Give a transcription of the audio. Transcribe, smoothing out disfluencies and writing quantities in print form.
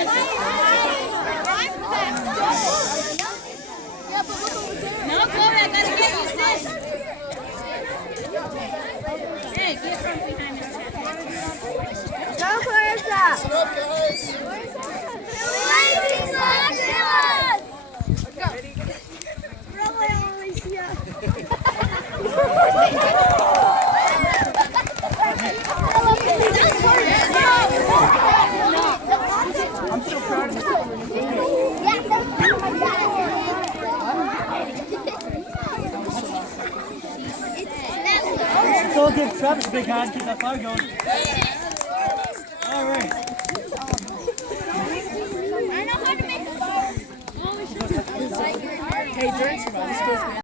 No, Chloe, I gotta get you, sis. Hey, get from behind the chat. Go, Clarissa. Listen up, guys. I'm so proud of you. So I'll give Travis a big hand, keep that fire going. All right. I know how to make a Hey, Jared, this goes